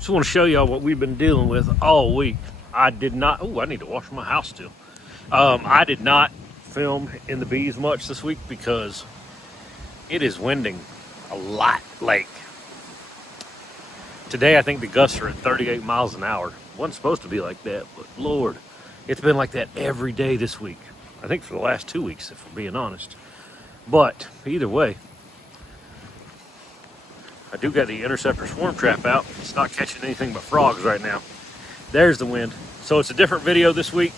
Just want to show y'all what we've been dealing with all week. I did not, oh, I need to wash my house still. I did not film in the bees much this week because it is winding a lot. Like today, I think the gusts are at 38 miles an hour. Wasn't supposed to be like that, but Lord, it's been like that every day this week. I think for the last 2 weeks, if we're being honest. But either way, I do got the interceptor swarm trap out. It's not catching anything but frogs right now. There's the wind. So it's a different video this week.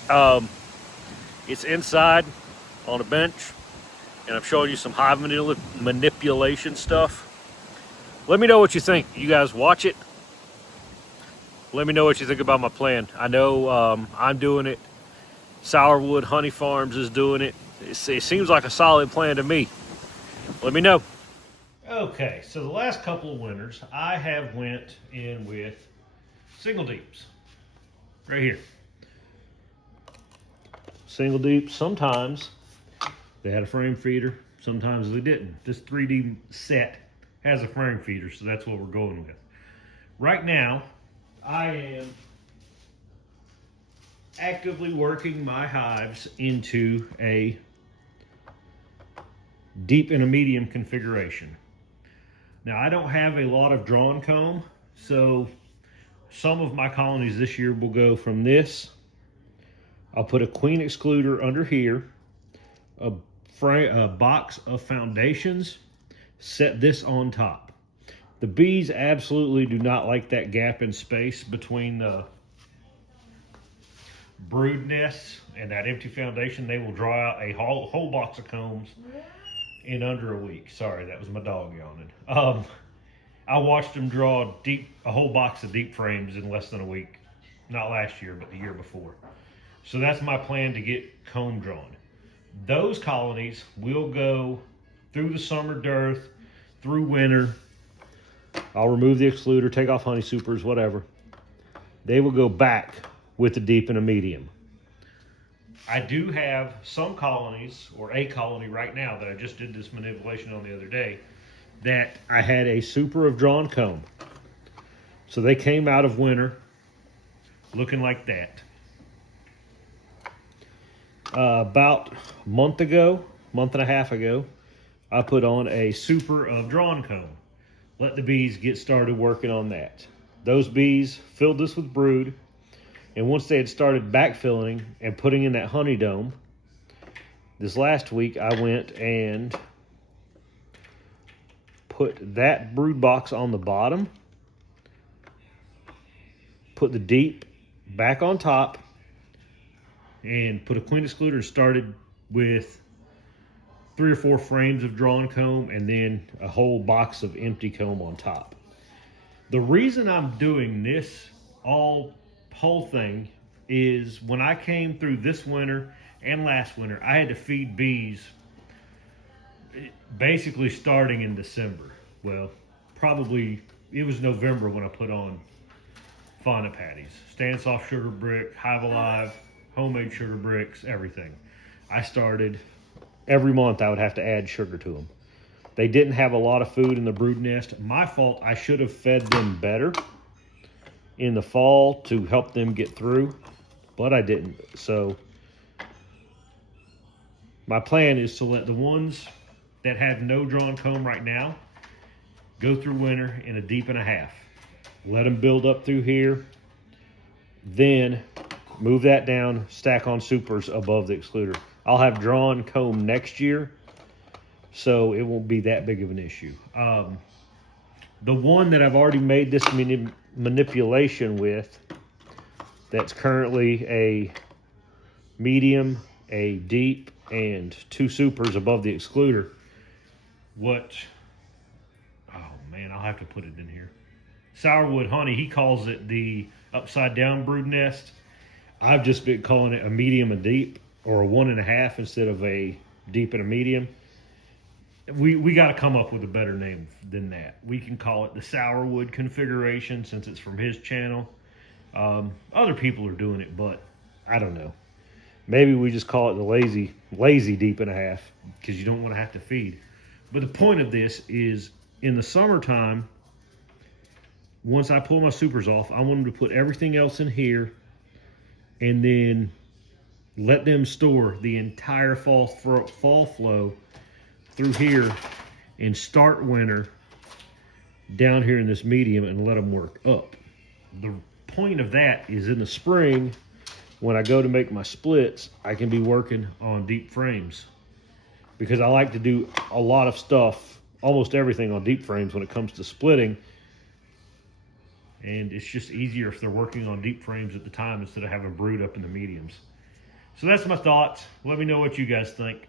It's inside on a bench, and I'm showing you some hive manipulation stuff. Let me know what you think. You guys watch it. Let me know what you think about my plan. I know I'm doing it. Sourwood Honey Farms is doing it. It seems like a solid plan to me. Let me know. Okay, so the last couple of winters, I have went in with single deeps. Right here. Single deeps. Sometimes they had a frame feeder. Sometimes they didn't. This 3D set has a frame feeder, so that's what we're going with. Right now, I am actively working my hives into a deep and a medium configuration. Now, I don't have a lot of drawn comb, so some of my colonies this year will go from this. I'll put a queen excluder under here, a box of foundations, set this on top. The bees absolutely do not like that gap in space between the brood nests and that empty foundation. They will draw out a whole box of combs in under a week. Sorry, that was my dog yawning. I watched them draw a whole box of deep frames in less than a week. Not last year, but the year before. So that's my plan to get comb drawn. Those colonies will go through the summer dearth, through winter. I'll remove the excluder, take off honey supers, whatever. They will go back with the deep and a medium. I do have some colonies, or a colony right now that I just did this manipulation on the other day, that I had a super of drawn comb. So they came out of winter looking like that. About a month and a half ago, I put on a super of drawn comb. Let the bees get started working on that. Those bees filled this with brood, and once they had started backfilling and putting in that honey dome, this last week I went and put that brood box on the bottom, put the deep back on top, and put a queen excluder and started with 3 or 4 frames of drawn comb and then a whole box of empty comb on top. The reason I'm doing this whole thing is when I came through this winter and last winter, I had to feed bees basically starting in December. Well, probably it was November when I put on fauna patties, Stand Soft Sugar Brick, Hive Alive, homemade sugar bricks, everything. I started every month. I would have to add sugar to them. They didn't have a lot of food in the brood nest. My fault. I should have fed them better in the fall to help them get through, but I didn't. So my plan is to let the ones that have no drawn comb right now go through winter in a deep and a half. Let them build up through here, then move that down, stack on supers above the excluder. I'll have drawn comb next year, so it won't be that big of an issue. The one that I've already made this manipulation with, that's currently a medium, a deep, and 2 supers above the excluder. Oh man, I'll have to put it in here. Sourwood Honey, he calls it the upside down brood nest. I've just been calling it a medium and deep, or a 1.5 instead of a deep and a medium. We got to come up with a better name than that. We can call it the Sourwood configuration since it's from his channel. Other people are doing it, but I don't know. Maybe we just call it the lazy deep and a half because you don't want to have to feed. But the point of this is in the summertime, once I pull my supers off, I want them to put everything else in here and then let them store the entire fall flow through here and start winter down here in this medium and let them work up. The point of that is in the spring, when I go to make my splits, I can be working on deep frames, because I like to do a lot of stuff, almost everything on deep frames when it comes to splitting. And it's just easier if they're working on deep frames at the time instead of having brood up in the mediums. So that's my thoughts. Let me know what you guys think.